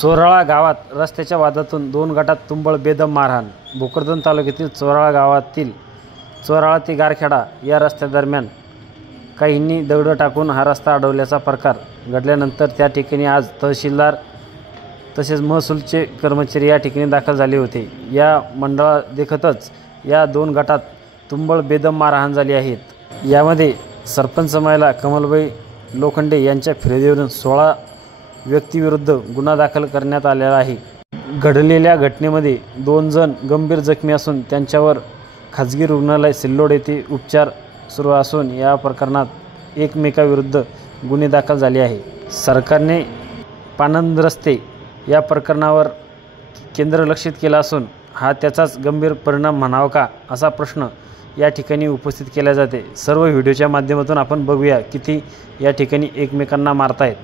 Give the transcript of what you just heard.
चोराळा गावात रस्त्याच्या वादातून दोन गटात तुंबळ बेदम मारहाण। भोकरदन तालुक्यातील चोराळा गावातील चोराळा ते गारखेडा या रस्त्यादरम्यान काहींनी दगड टाकून हा रस्ता अडवल्याचा प्रकार घडल्यानंतर त्या ठिकाणी आज तहसीलदार तसेच महसूलचे कर्मचारी या ठिकाणी दाखल झाले होते। या मंडळादेखतच या दोन गटात तुंबळ बेदम मारहाण झाली आहेत। यामध्ये सरपंच महिला कमलबाई लोखंडे यांच्या फिर्यादीवरून 16 व्यक्तीविरुद्ध गुन्हा दाखल करण्यात आलेला आहे। घडलेल्या घटनेमध्ये 2 जण गंभीर जखमी असून त्यांच्यावर खाजगी रुग्णालय सिल्लोड येथे उपचार सुरू असून या प्रकरणात एकमेकाविरुद्ध गुन्हे दाखल झाले आहे। सरकारने पाणंद रस्ते या प्रकरणावर केंद्र लक्षित केला असून हा त्याचाच गंभीर परिणाम म्हणावा का असा प्रश्न या ठिकाणी उपस्थित केला जाते। सर्व व्हिडिओच्या माध्यमातून आपण बघूया किती या ठिकाणी एकमेकांना मारतायत।